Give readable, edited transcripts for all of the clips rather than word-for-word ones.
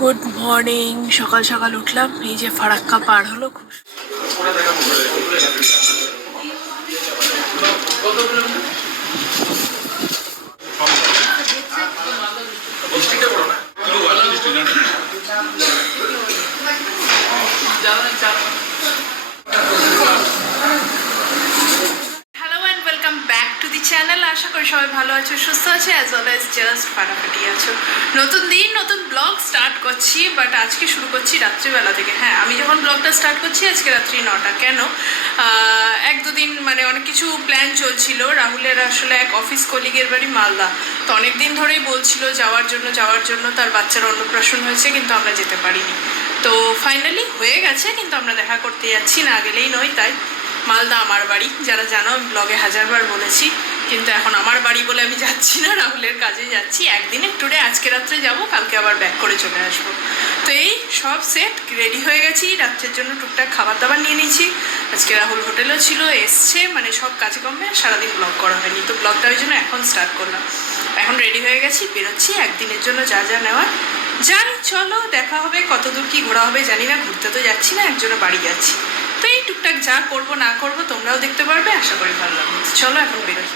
Good morning. সকাল সকাল উঠলাম, এই যে ফারাক্কা পার হলো। চ্যানেল আশা করি সবাই ভালো আছো, সুস্থ আছে, অ্যাজ ওয়েল অ্যাজ জাস্ট ফাটাফাটি আছো। নতুন দিন নতুন ব্লগ স্টার্ট করছি, বাট আজকে শুরু করছি রাত্রিবেলা থেকে। হ্যাঁ, আমি যখন ব্লগটা স্টার্ট করছি আজকে রাত্রি 9টা। কেন? এক দুদিন মানে অনেক কিছু প্ল্যান চলছিল। রাহুলের আসলে এক অফিস কলিগের বাড়ি মালদা, তো অনেক দিন ধরেই বলছিল যাওয়ার জন্য। তার বাচ্চার অন্নপ্রাশন হয়েছে, কিন্তু আমরা যেতে পারিনি। তো ফাইনালি হয়ে গেছে, কিন্তু আমরা দেখা করতে যাচ্ছি, না গেলেই নয়। তাই মালদা আমার বাড়ি, যারা জানো আমি ব্লগে হাজারবার বলেছি, কিন্তু এখন আমার বাড়ি বলে আমি যাচ্ছি না, রাহুলের কাজে যাচ্ছি। একদিনের ট্যুরে আজকে রাত্রে যাব, কালকে আবার ব্যাক করে চলে আসবো। তো এই সব সেট রেডি হয়ে গেছি, রাত্রের জন্য টুকটাক খাবার দাবার নিয়ে নিয়েছি। আজকে রাহুল হোটেলও ছিল, এসছে, মানে সব কাজে কমে সারাদিন ব্লগ করা হয়নি, তো ব্লগটা ওই জন্য এখন স্টার্ট করলাম। এখন রেডি হয়ে গেছি, বেরোচ্ছি একদিনের জন্য, যা যা নেওয়ার জানি। চলো দেখা হবে, কত দূর কী ঘোরা হবে জানি না, ঘুরতে তো যাচ্ছি না, একজনের বাড়ি যাচ্ছি। তো এই টুকটাক যা করবো না করবো তোমরাও দেখতে পারবে, আশা করি ভালো লাগবে। চলো এখন বেরোই।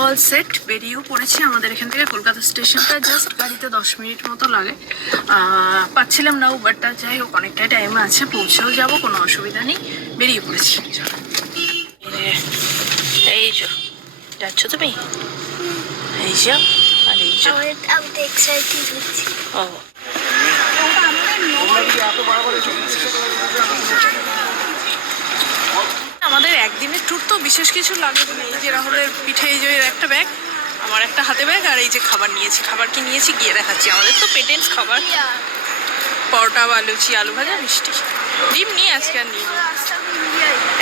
অল সেট, বেরিয়েও পড়েছি। আমাদের এখান থেকে কলকাতা স্টেশনটা জাস্ট গাড়িতে 10 মিনিট মতো লাগে। পাচ্ছিলাম না উবারটা, যাই হোক অনেকটাই টাইম আছে, পৌঁছেও যাবো, কোনো অসুবিধা নেই। বেরিয়ে পড়েছি। এই যে যাচ্ছ তুমি, এই যে আর এই যে ও আমাদের একদিনের ট্যুর তো বিশেষ কিছু লাগে না। এই যে রাহুলের পিঠে এই যে একটা ব্যাগ, আমার একটা হাতে ব্যাগ, আর এই যে খাবার নিয়েছি। খাবার কি নিয়েছি গিয়ে দেখাচ্ছি। আমাদের তো পেটেন্স খাবার, পরোটা বা লুচি, আলু ভাজা, মিষ্টি, ডিম নিয়ে আজকে আর নিয়ে।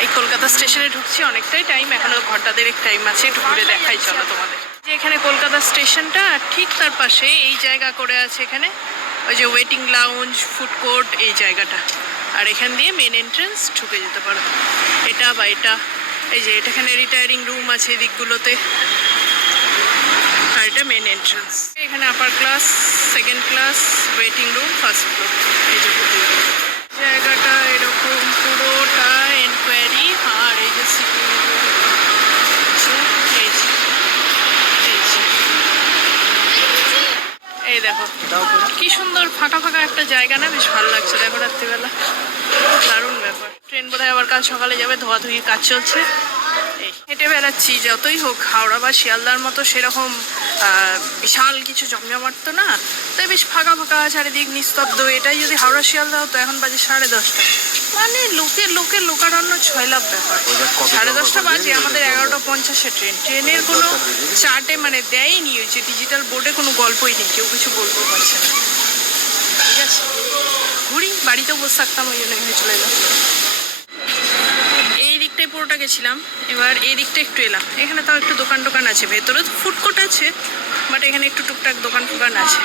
এই কলকাতা স্টেশনে ঢুকছি, অনেকটাই টাইম, এখনো ঘন্টা দেড়েক টাইম আছে, একটু ঘুরে দেখাই চলো তোমাদের। যে এখানে কলকাতা স্টেশনটা, ঠিক তার পাশে এই জায়গা করে আছে, এখানে ওই যে ওয়েটিং লাউঞ্জ, ফুড কোর্ট, এই জায়গাটা। আর এখান দিয়ে মেন এন্ট্রান্স ঢুকে যেতে পারো, এটা বা এটা। এই যে এটা এখানে রিটায়ারিং রুম আছে এই দিকগুলোতে, আর এটা মেন এন্ট্রান্স। এখানে upper class, second class, waiting room, first floor. এই যে জায়গাটা এরকম পুরোটা এনকোয়ারি। আর এই যে এই দেখো কি সুন্দর ফাঁকা ফাঁকা একটা জায়গা না, বেশ ভালো লাগছে। দেখো রাত্রিবেলা দারুণ ব্যাপার। ট্রেন বোধহয় আবার কাল সকালে যাবে, ধোয়াধুয়ির কাজ চলছে। এই হেঁটে বেড়াচ্ছি, যতই হোক হাওড়া বা শিয়ালদার মতো সেরকম বিশাল কিছু জমজমাট তো না, তাই বেশ ফাঁকা ফাঁকা, চারিদিক নিস্তব্ধ। এটাই যদি হাওড়া শিয়ালদা হতো, এখন বাজে 10:30, মানে লোকের লোকারণ্য ছয়লাভ ব্যাপার। 10:30 বাজে, আমাদের 11:50 ট্রেন। ট্রেনের কোনো চার্টে মানে দেয়নি, ওই যে ডিজিটাল বোর্ডে কোনো গল্পই নেই, কেউ কিছু বলতেও পারছে না। ঠিক আছে, ঘুরি, বাড়িতেও বসে থাকতাম, ওই জন্য এখানে চলে এলাম। এই দিকটায় পুরোটা গেছিলাম, এবার এই দিকটা একটু এলাম। এখানে তাও একটু দোকান টোকান আছে, ভেতরে তো ফুড কোর্ট আছে, বাট এখানে একটু টুকটাক দোকান ফোকান আছে।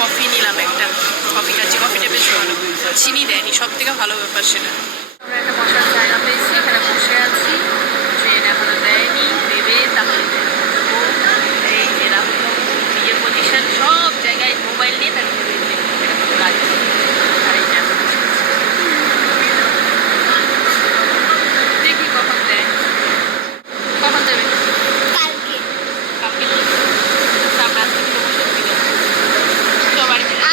কফি নিলাম একটা, কফি খাচ্ছি। কফিটা বেশ ভালো, চিনি দেয়নি, সব থেকে ভালো ব্যাপার সেটা। আমরা একটা বসার জায়গা পেয়েছি, এখানে বসে আছি। ট্রেন এখনো দেয়নি, দেবে তাহলে এই এরকম বিয়ের পজিশন, সব জায়গায় মোবাইল নিয়ে তার কাজ। আর এই দেখি কখন দেয়, কখন দেবে? কালকে। কালকে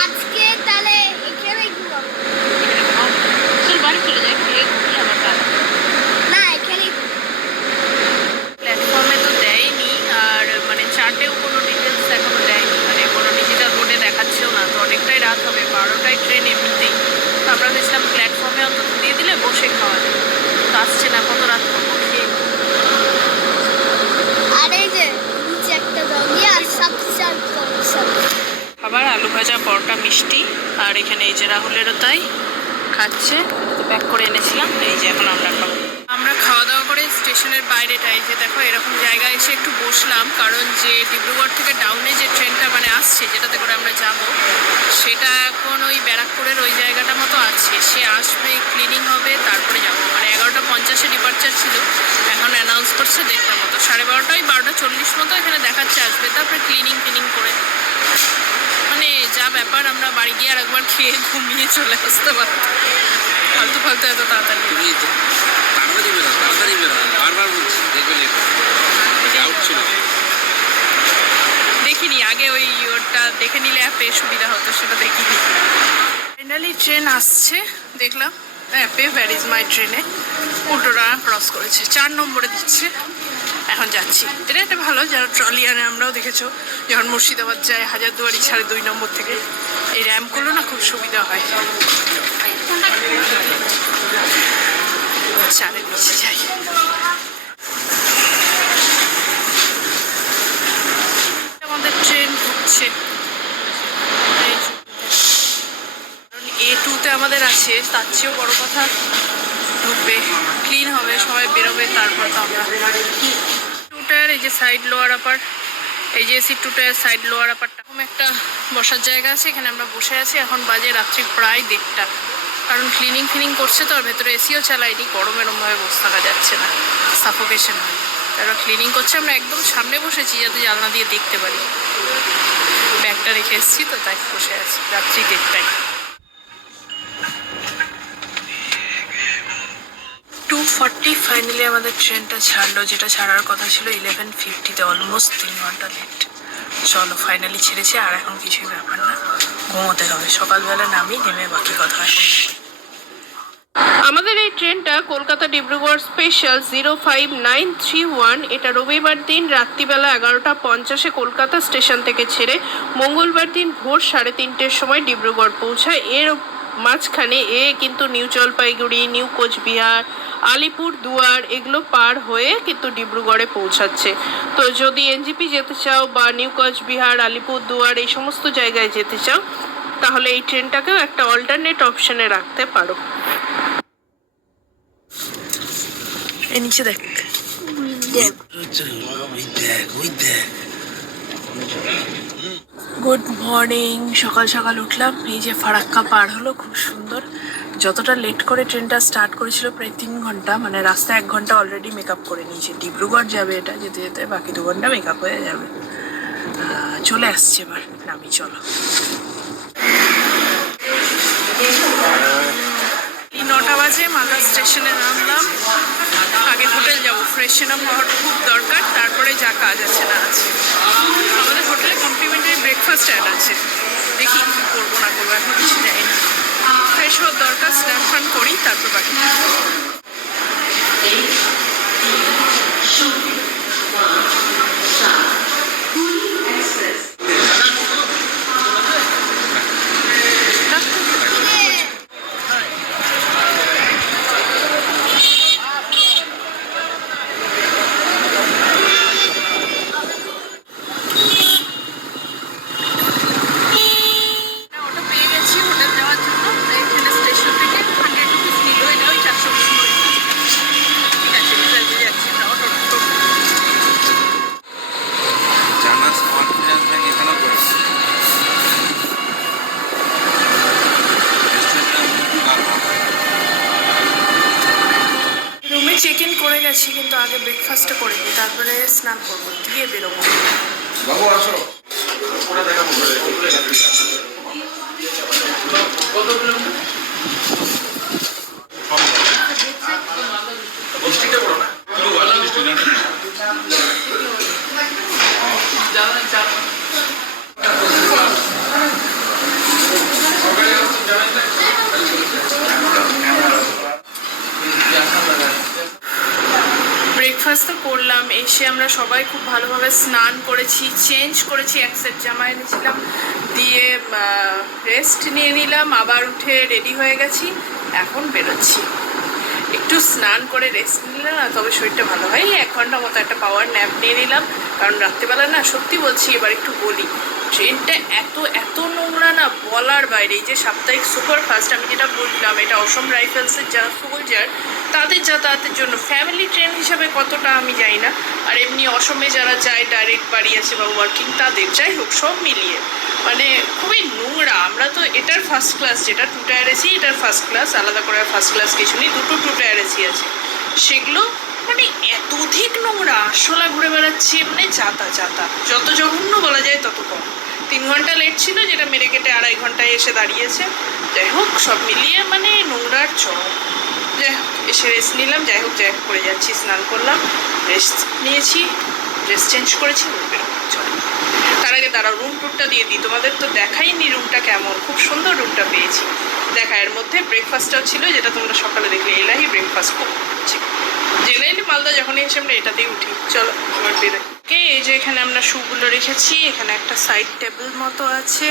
আজকে তাহলে এখানে ঘুমাবো, চল বাড়ি চলে যাই, খেয়ে ঘুমিয়ে আবার কাল। না এখানে প্ল্যাটফর্মে তো দেয়নি, আর মানে চার্টেও কোনো ডিটেলস এখনো দেয়নি, মানে কোনো ডিজিটাল বোর্ডে দেখাচ্ছেও না। তো অনেকটাই রাত হবে, 12টায় ট্রেন এমনিতেই। তো আমরা ভেবেছিলাম প্ল্যাটফর্মে অন্তত দিয়ে দিলে বসে খাওয়া যায়, তো আসছে না, কত রাত করবো খেয়ে। আর এই যে নিচে একটা দগিয়া সাবস্টার খাবার, আলু ভাজা, পরোটা, মিষ্টি। আর এখানে এই যে রাহুলেরও তাই খাচ্ছে, প্যাক করে এনেছিলাম, এই যে এখন আমরা খাবো। আমরা খাওয়া দাওয়া করে স্টেশনের বাইরেটাই যে দেখো এরকম জায়গায় এসে একটু বসলাম, কারণ যে ডিব্রুগড় থেকে ডাউনে যে ট্রেনটা মানে আসছে যেটাতে করে আমরা যাব, সেটা এখন ওই ব্যারাকপুরের ওই জায়গাটা মতো আছে। সে আসবে, ক্লিনিং হবে, তারপরে যাব। মানে 11:50-এ ডিপার্চার ছিল, এখন অ্যানাউন্স করছে 1:30 মতো, 12:30 12:40 মতো এখানে দেখাচ্ছে আসবে, তারপরে ক্লিনিং করে মানে যা ব্যাপার। আমরা বাড়ি গিয়ে আর একবার খেয়ে ঘুমিয়ে চলে আসতে পারতাম, ফালতু এত তাড়াতাড়ি। তাড়াতাড়ি বেরো, বারবার বলছি, দেখবে ডাউট ছিল। দেখিনি আগে, ওই ওটা দেখে নিলে অ্যাপে সুবিধা হতো, সেটা দেখিনি। ফাইনালি ট্রেন আসছে, দেখলাম অ্যাপে হোয়ার ইজ মাই ট্রেনে উল্টোটা ক্রস করেছে, 4 নম্বরে দিচ্ছে। এখন যাচ্ছি, এটা একটা ভালো, যারা ট্রলি আনে, আমরাও দেখেছো যখন মুর্শিদাবাদ যায় হাজারদুয়ারি 2.5 নম্বর থেকে, এই র্যাম্পগুলো না খুব সুবিধা হয়। চারের নিচে যাই। আমাদের ট্রেন ঢুকছে, A2-তে আমাদের আছে, তার চেয়েও বড় কথা ঢুকবে, ক্লিন হবে, সবাই বেরোবে, তারপর তো আমরা। 2 টায়ার, এই যে সাইড লোয়ার আপার, এই যে এসি 2 টায়ার সাইড লোয়ার আপারটা, এরকম একটা বসার জায়গা আছে, এখানে আমরা বসে আছি। এখন বাজে রাত্রি প্রায় 1:30, কারণ ক্লিনিং করছে তো, আর ভেতরে এসিও চালাইনি, গরম এরমভাবে বসে থাকা যাচ্ছে না, সাফোকেশন হয়। তারা ক্লিনিং করছে, আমরা একদম সামনে বসেছি যাতে জানলা দিয়ে দেখতে পারি। ব্যাগটা রেখে এসেছি তো, তাই বসে আছি রাত্রি 1:30। 2:40 ফাইনালি আমাদের ট্রেনটা ছাড়লো, যেটা ছাড়ার কথা ছিল 11:50-তে, অলমোস্ট 3 ঘন্টা লেট। চলো ফাইনালি ছেড়েছে, আর এখন কিছুই ব্যাপার না, ঘুমোতে হবে। সকালবেলা নেমে বাকি কথা এখন। আমাদের এই ট্রেনটা কলকাতা ডিব্রুগড় স্পেশাল 05931। এটা রবিবার দিন রাত্রিবেলা 11:50-এ কলকাতা স্টেশন থেকে ছেড়ে মঙ্গলবার দিন ভোর 3:30-এর সময় ডিব্রুগড় পৌঁছায়। এর মাঝখানে কিন্তু নিউ জলপাইগুড়ি, নিউ কোচবিহার, আলিপুর দুয়ার এগুলো পার হয়ে কিন্তু ডিব্রুগড়ে পৌঁছাচ্ছে। তো যদি এনজিপি যেতে চাও বা নিউ কোচবিহার, আলিপুর দুয়ার এই সমস্ত জায়গায় যেতে চাও, তাহলে এই ট্রেনটাকেও একটা অল্টারনেট অপশনে রাখতে পারো। এই নিচে দেখ, গুড মর্নিং। সকাল উঠলাম, এই যে ফারাক্কা পার হলো, খুব সুন্দর। যতটা লেট করে ট্রেনটা স্টার্ট করেছিল প্রায় 3 ঘন্টা, মানে রাস্তা 1 ঘন্টা অলরেডি মেকআপ করে নিয়েছে। ডিব্রুগড় যাবে এটা, যেতে যেতে বাকি 2 ঘন্টা মেকআপ হয়ে যাবে। চলে আসছে, এবার নামি, চলো। 9টা বাজে, মালদা স্টেশনে নামলাম। আগে হোটেল যাবো, ফ্রেশন আপ হওয়ার খুব দরকার, তারপরে যা কাজ আছে না আছে। আমাদের হোটেলে কমপ্লিমেন্টারি ব্রেকফাস্ট অ্যাড আছে, দেখি কী করবো না করবো, এখন কিছু যাই না। ফ্রেশ হওয়ার দরকার, স্ন্যাপ ফান করি, তারপর বাকি। চেক ইন করে গেছি, কিন্তু আগে ব্রেকফাস্টটা করে নিই, তারপরে স্নান করবো, দিয়ে বেরোবো। বাবু আসো, ওটা দেখাবো। বৃষ্টিটা বড় না, ব্রেকফাস্ট তো করলাম, এসে আমরা সবাই খুব ভালোভাবে স্নান করেছি, চেঞ্জ করেছি, এক সেট জামা এনেছিলাম, দিয়ে রেস্ট নিয়ে নিলাম, আবার উঠে রেডি হয়ে গেছি, এখন বেরোচ্ছি। একটু স্নান করে রেস্ট নিলে না তবে শরীরটা ভালো হয়। 1 ঘন্টা মতো একটা পাওয়ার ন্যাপ নিয়ে নিলাম, কারণ রাত্রিবেলা না, সত্যি বলছি, এবার একটু বলি, ট্রেনটা এত এত নোংরা না বলার বাইরে। এই যে সাপ্তাহিক সুপারফাস্ট আমি যেটা বললাম, এটা অসম রাইফেলসের যারা সোলজার তাদের যাতায়াতের জন্য, ফ্যামিলি ট্রেন হিসাবে কতটা আমি জানি না, আর এমনি অসমে যারা যায় ডাইরেক্ট বাড়ি আছে বা ওয়ার্কিং তাদের, যাই হোক সব মিলিয়ে মানে খুবই নোংরা। আমরা তো এটার ফার্স্ট ক্লাস, যেটা 2 টায়ার এসি, এটার ফার্স্ট ক্লাস, আলাদা করে ফার্স্ট ক্লাস কিছু নেই, দুটো 2 টায়ার এসি আছে, সেগুলো মানে এত অধিক নোংরা। আরশোলা ঘুরে বেড়াচ্ছে, মানে যাতা যাতা, যত জঘন্য বলা যায় তত কম। 3 ঘন্টা লেট ছিল, যেটা মেরে কেটে 2.5 ঘন্টায় এসে দাঁড়িয়েছে। যাই হোক সব মিলিয়ে মানে নোংরার চর। যাই হোক এসে রেস্ট নিলাম, যাই হোক করে যাচ্ছি, স্নান করলাম, রেস্ট নিয়েছি, ড্রেস চেঞ্জ করেছি, চলো। তার আগে দাঁড়াও রুম টুরটা দিয়ে দিই, তোমাদের তো দেখাইনি রুমটা কেমন। খুব সুন্দর রুমটা পেয়েছি। দেখা এর মধ্যে ব্রেকফাস্টটাও ছিল, যেটা তোমরা সকালে দেখলে, এলাহি ব্রেকফাস্ট করছি। জেনারেলি মালদা যখনই এসে আমরা এটাতেই উঠি। চলো এবার বেরোই। এই যে এখানে আমরা শুগুলো রেখেছি, এখানে একটা সাইড টেবিল মতো আছে,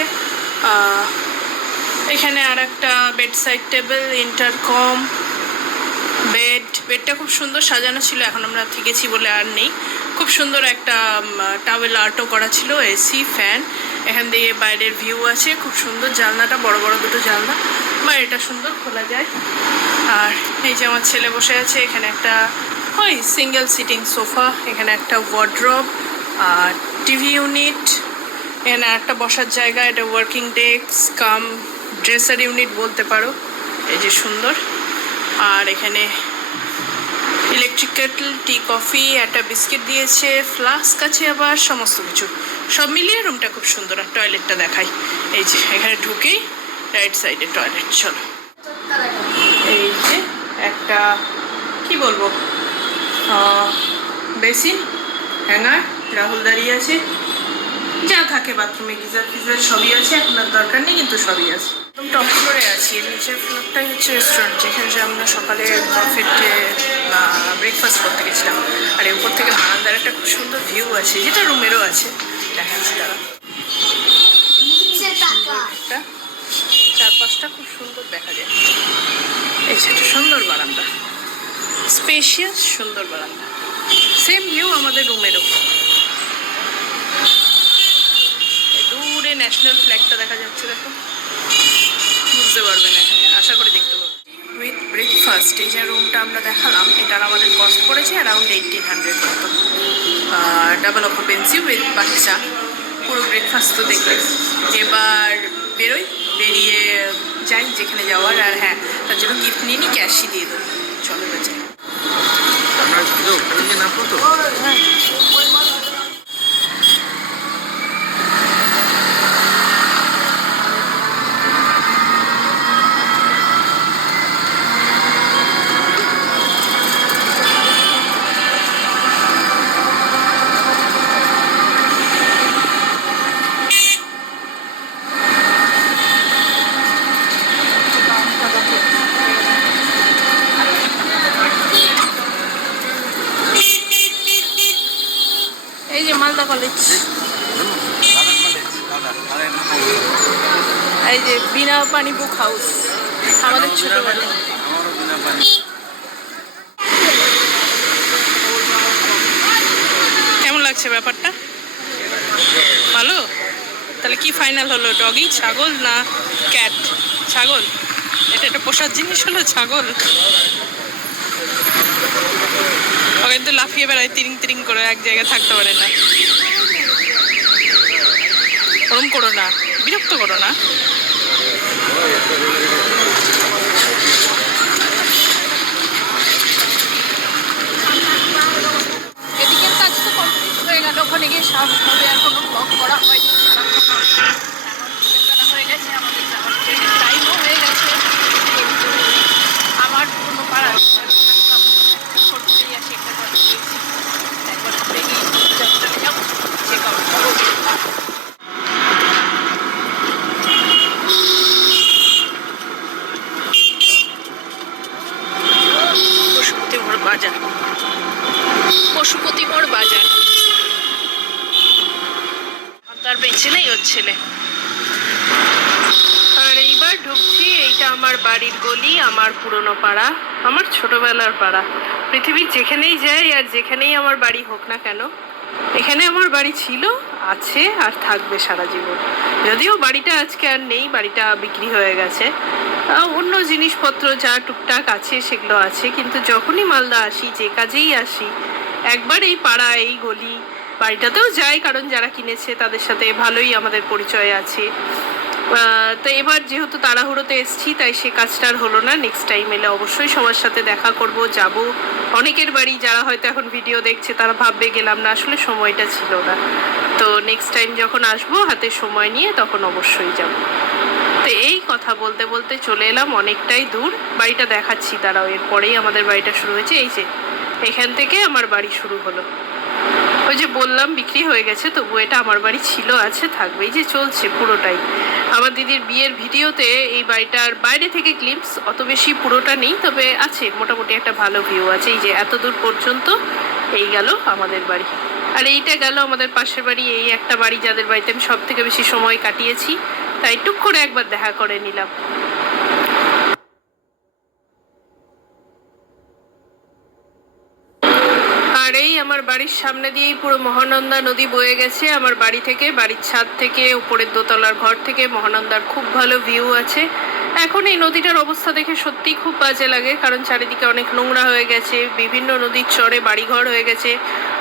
এখানে আর একটা বেড সাইড টেবিল, ইন্টারকম, বেডটা খুব সুন্দর সাজানো ছিল, এখন আমরা থেকেছি বলে আর নেই। খুব সুন্দর একটা টাওয়েল আর্টও করা ছিল, এসি, ফ্যান, এখান দিয়ে বাইরের ভিউ আছে, খুব সুন্দর। জানলাটা বড় বড় দুটো জানলা, বাইরেটা সুন্দর খোলা যায়। আর এই যে আমার ছেলে বসে আছে, এখানে একটা ওই সিঙ্গেল সিটিং সোফা, এখানে একটা ওয়ার্ড্রব আর টিভি ইউনিট, এখানে একটা বসার জায়গা, এটা ওয়ার্কিং ডেস্ক কাম ড্রেসার ইউনিট বলতে পারো। এই যে সুন্দর। আর এখানে ইলেকট্রিক কেটল, টি কফি, একটা বিস্কিট দিয়েছে, ফ্লাস্ক আছে, আবার সমস্ত কিছু সব মিলিয়ে রুমটা খুব সুন্দর। আর টয়লেটটা দেখাই, এই যে এখানে ঢুকেই রাইট সাইডে টয়লেট। চলো, এই যে একটা কি বলবো বেসিন, হ্যাঙ্গার, রাহুল দাঁড়িয়ে আছে, যা থাকে বাথরুমে, গিজার ফিজার সবই আছে, এখন আর দরকার নেই কিন্তু সবই আছে। একদম টপ ফ্লোরে আছি, নিচের ফ্লোরটাই হচ্ছে রেস্টুরেন্ট, যেখানে যে আমরা সকালে বাফেটে ব্রেকফাস্ট করতে গেছিলাম। আর এর উপর থেকে বারান্দার একটা খুব সুন্দর ভিউ আছে, যেটা রুমেরও আছে, দেখাচ্ছি তারা। একটা চারপাশটা খুব সুন্দর দেখা যায়। এই যে একটা সুন্দর বারান্দা, স্পেশিয়াস সুন্দর বারান্দা, সেম ভিউ আমাদের রুমেরও। দূরে ন্যাশনাল ফ্ল্যাগটা দেখা যাচ্ছে, দেখো, বুঝতে পারবে না, এখানে আশা করে দেখতে পাবো। উইথ ব্রেকফাস্ট, এই যে রুমটা আমরা দেখালাম, এটার আমাদের কস্ট পড়েছে অ্যারাউন্ড 1800 মতো, ডাবল অকুপেন্সি উইথ বাচ্চা। পুরো ব্রেকফাস্ট তো দেখবে। এবার বেরোই, বেরিয়ে যাই যেখানে যাওয়ার। আর হ্যাঁ, তার জন্য গিফট নিয়ে নিই, ক্যাশই দিয়ে দেবো। চলো যাই। এই যে মালদা কলেজ, এই যে বিনা পানি বুক হাউস, আমাদের ছোটবেলায়। কেমন লাগছে ব্যাপারটা? ভালো? তাহলে কি ফাইনাল হলো, ডগি, ছাগল না ক্যাট? ছাগল, এটা একটা পোষার জিনিস হলো ছাগল। ও কিন্তু লাফিয়ে বেড়ায় তিরিং তিরিং করে, এক জায়গায় থাকতে পারে না। ওরম করো না, বিরক্ত করো না। এদিকের কাজ তো কমপ্লিট হয়ে গেল, ওখানে গিয়ে সামনে আর কোনো ব্লগ করা হয়নি। হয়ে গেছে আমাদের ট্রেনের টাইমও হয়ে গেছে। আমার কোনো পাড়া পশুপতি মোড় বাজার। তার বেঁচে নেই ওর ছেলে। আর এইবার ঢুকছি, এইটা আমার বাড়ির গলি, আমার পুরনো পাড়া, আমার ছোটবেলার পাড়া। পৃথিবীর যেখানেই যাই আর যেখানেই আমার বাড়ি হোক না কেন, এখানে আমার বাড়ি ছিল, আছে আর থাকবে সারা জীবন। যদিও বাড়িটা আজকে আর নেই, বাড়িটা বিক্রি হয়ে গেছে। অন্য জিনিসপত্র যা টুকটাক আছে সেগুলো আছে, কিন্তু যখনই মালদা আসি, যে কাজেই আসি, একবার এই পাড়া এই গলি বাড়িটাতেও যাই, কারণ যারা কিনেছে তাদের সাথে ভালোই আমাদের পরিচয় আছে। তো এবার যেহেতু তাড়াহুড়োতে এসছি, তাই সে কাজটা আর হলো না। নেক্সট টাইম এলে অবশ্যই সবার সাথে দেখা করব, যাব। অনেকের বাড়ি যারা হয়তো এখন ভিডিও দেখছে তারা ভাববে গেলাম না, আসলে সময়টা ছিল না। তো নেক্সট টাইম যখন আসবো হাতে সময় নিয়ে, তখন অবশ্যই যাব। তো এই কথা বলতে বলতে চলে এলাম অনেকটাই দূর। বাড়িটা দেখাচ্ছি দাঁড়াও, এরপরেই আমাদের বাড়িটা শুরু হয়েছে। এই যে এখান থেকে আমার বাড়ি শুরু হলো। ওই যে বললাম বিক্রি হয়ে গেছে, তবু এটা আমার বাড়ি ছিল, আছে, থাকবে। এই যে চলছে পুরোটাই। আমার দিদির বিয়ের ভিডিওতে এই বাড়িটার বাইরে থেকে ক্লিপস, অত বেশি পুরোটা নেই, তবে আছে মোটামুটি একটা ভালো ভিউ আছে। এই যে এত দূর পর্যন্ত এই গেল আমাদের বাড়ি। আর এইটা গেল আমাদের পাশের বাড়ি। এই একটা বাড়ি যাদের বাড়িতে আমি সব থেকে বেশি সময় কাটিয়েছি, তাই টুক করে একবার দেখা করে নিলাম। আর এই আমার বাড়ির সামনে দিয়েই পুরো মহানন্দা নদী বয়ে গেছে। আমার বাড়ি থেকে, বাড়ির ছাদ থেকে, উপরের দোতলার ঘর থেকে মহানন্দার খুব ভালো ভিউ আছে। এখন এই নদীটার অবস্থা দেখে সত্যিই খুব বাজে লাগে, কারণ চারিদিকে অনেক নোংরা হয়ে গেছে, বিভিন্ন নদীর চরে বাড়িঘর হয়ে গেছে,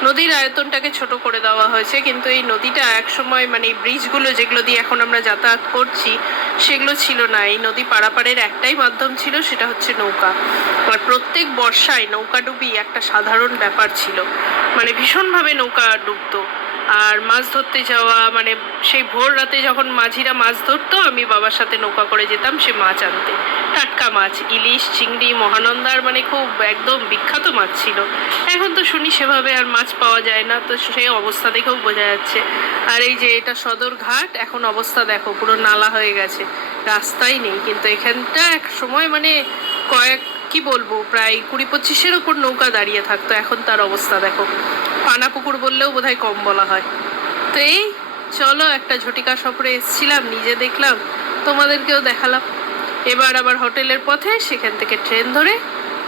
নদীর আয়তনটাকে ছোট করে দেওয়া হয়েছে। কিন্তু এই নদীটা একসময়, মানে এই ব্রিজগুলো যেগুলো দিয়ে এখন আমরা যাতায়াত করছি, সেগুলো ছিল না। এই নদী পারাপারের একটাই মাধ্যম ছিল, সেটা হচ্ছে নৌকা। আর প্রত্যেক বর্ষায় নৌকা ডুবি একটা সাধারণ ব্যাপার ছিল, মানে ভীষণভাবে নৌকা ডুবতো। আর মাছ ধরতে যাওয়া, মানে সেই ভোর রাতে যখন মাঝিরা মাছ ধরতো, আমি বাবার সাথে নৌকা করে যেতাম সে মাছ আনতে। টাটকা মাছ, ইলিশ, চিংড়ি, মহানন্দার মানে খুব একদম বিখ্যাত মাছ ছিল। এখন তো শুনি সেভাবে আর মাছ পাওয়া যায় না, তো সেই অবস্থা দেখেও বোঝা যাচ্ছে। আর এই যে এটা সদর ঘাট, এখন অবস্থা দেখো পুরো নালা হয়ে গেছে, রাস্তাই নেই। কিন্তু এখানটা এক সময় মানে কি বলবো, প্রায় 20-25-এর ওপর নৌকা দাঁড়িয়ে থাকতো। এখন তার অবস্থা দেখো, পানা পুকুর বললেও বোধহয় কম বলা হয়। তো এই চলো, একটা ঝটিকা সফরে এসেছিলাম, নিজে দেখলাম, তোমাদেরকেও দেখালাম। এবার আবার হোটেলের পথে, সেখান থেকে ট্রেন ধরে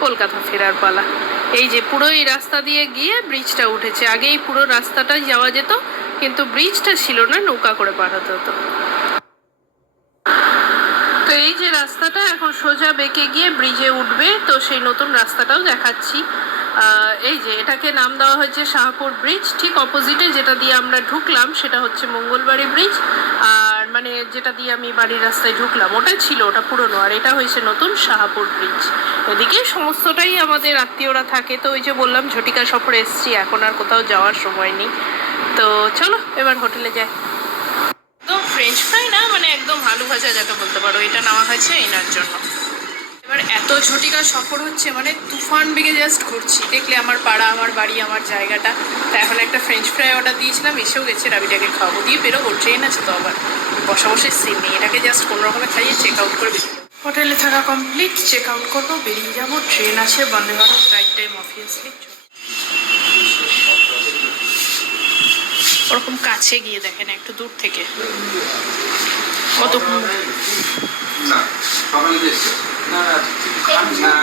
কলকাতা ফেরার পালা। এই যে পুরো এই রাস্তা দিয়ে গিয়ে ব্রিজটা উঠেছে। আগে এই পুরো রাস্তাটাই যাওয়া যেত, কিন্তু ব্রিজটা ছিল না, নৌকা করে পার হতে হতো। তো এই যে রাস্তাটা এখন সোজা বেঁকে গিয়ে ব্রিজে উঠবে, তো সেই নতুন রাস্তাটাও দেখাচ্ছি। এই যে এটাকে নাম দেওয়া হয়েছে শাহপুর ব্রিজ। ঠিক অপোজিটে যেটা দিয়ে আমরা ঢুকলাম সেটা হচ্ছে মঙ্গলবাড়ি ব্রিজ। আর মানে যেটা দিয়ে আমি বাড়ির রাস্তায় ঢুকলাম ওটা ছিল, ওটা পুরনো, আর এটা হয়েছে নতুন শাহপুর ব্রিজ। এদিকে সমস্তটাই আমাদের আত্মীয়রা থাকে। তো ওই যে বললাম ঝটিকা সফরে এসেছি, এখন আর কোথাও যাওয়ার সময় নেই। তো চলো এবার হোটেলে যাই। একদম ফ্রেঞ্চ ফ্রাই না, মানে একদম আলু ভাজা যাকে বলতে পারো, এটা নেওয়া হয়েছে এনার জন্য। এবার এত ঝটিকা সফর হচ্ছে, মানে তুফান বেগে জাস্ট ঘুরছি। দেখলে আমার পাড়া, আমার বাড়ি, আমার জায়গাটা। তা এখন একটা ফ্রেঞ্চ ফ্রাই অর্ডার দিয়েছিলাম, এসেও গেছে। রাবিটাকে খাওয়াবো, দিয়ে বেরোবো, ট্রেন আছে তো আবার। বসা বসে সিন নেই, এটাকে জাস্ট কোনো রকমে খাইয়ে চেক আউট করে বেরিয়ে যাবো। হোটেলে থাকা কমপ্লিট, চেক আউট করবো, বেরিয়ে যাবো। ট্রেন আছে Vande Bharat, right time obviously. ওরকম কাছে গিয়ে দেখেন, একটু দূর থেকে কত না সকালে দিয়েছে না না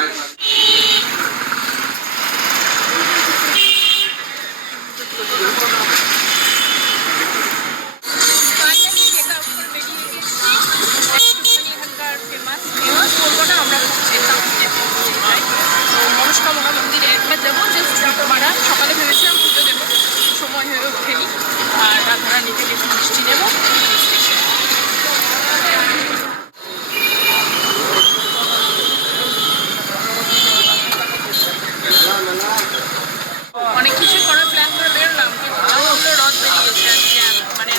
মনস্কামনা মন্দিরে একবার যাবো, জাস্ট মারা। সকালে ভেবেছিলাম পুজো দেবো, সময় হয়ে ওঠেনি। আর রাধারানী থেকে মিষ্টি নেবো। অনেক কিছু করার প্ল্যান করে বেরোলাম, কিন্তু রথ বেরিয়েছে আর জ্যাম, মানে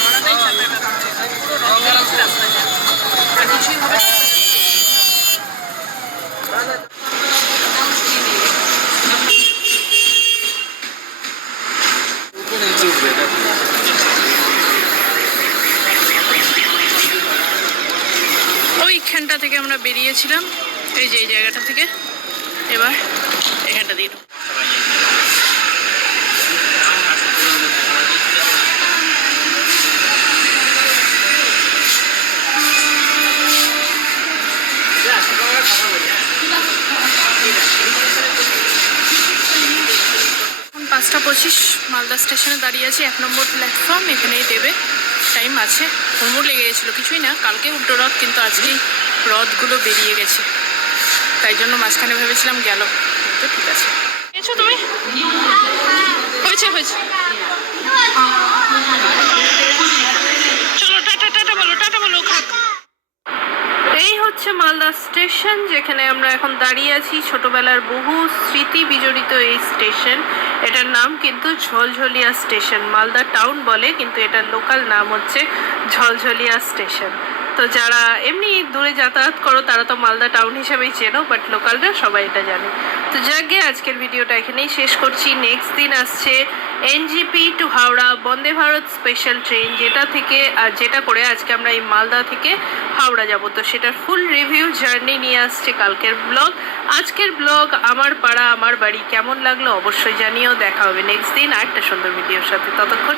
ধরাটাই চাপের ব্যাপার। পুরো রথ বেরিয়েছে, রাস্তা জ্যাম, আর কিছুই হবে না। ওইখানটা থেকে আমরা বেরিয়েছিলাম, এই যে এই জায়গাটা থেকে। এবার এখানটা দিয়ে 9:25 মালদা স্টেশনে দাঁড়িয়ে আছি, 1 নম্বর প্ল্যাটফর্ম। এখানেই দেবে, টাইম আছে। হুড়মুড় লেগে গেছিলো, কিছুই না, কালকে উল্টো রথ, কিন্তু আজকেই রথগুলো বেরিয়ে গেছে, তাই জন্য মাঝখানে ভেবেছিলাম গেল, তো ঠিক আছে। পেয়েছো তুমি? হয়েছে হয়েছে, চলো টাটা টাটা বলো, টাটা বলো, খাক। এই হচ্ছে মালদা স্টেশন, যেখানে আমরা এখন দাঁড়িয়ে আছি। ছোটবেলার বহু স্মৃতি বিজড়িত এই স্টেশন। এটার নাম কিন্তু ঝলঝলিয়া স্টেশন। মালদা টাউন বলে, কিন্তু এটার লোকাল নাম হচ্ছে ঝলঝলিয়া স্টেশন। তো যারা এমনি দূরে যাতায়াত করো তারা তো মালদা টাউন হিসেবেই চেনো, বাট লোকালরা সবাই এটা জানে। তো যাকে আজকের ভিডিওটা এখানেই শেষ করছি। নেক্সট দিন আসছে NJP two Howrah Vande Bharat special train, যেটা করে আজকে আমরা এই মালদা থেকে হাওড়া যাব। তো সেটার ফুল রিভিউ জার্নি নিয়ে আসছে কালকের ব্লগ। আজকের ব্লগ আমার পাড়া আমার বাড়ি কেমন লাগলো অবশ্যই জানিও। দেখা হবে নেক্সট দিন আরেকটা সুন্দর ভিডিওর সাথে। ততক্ষণ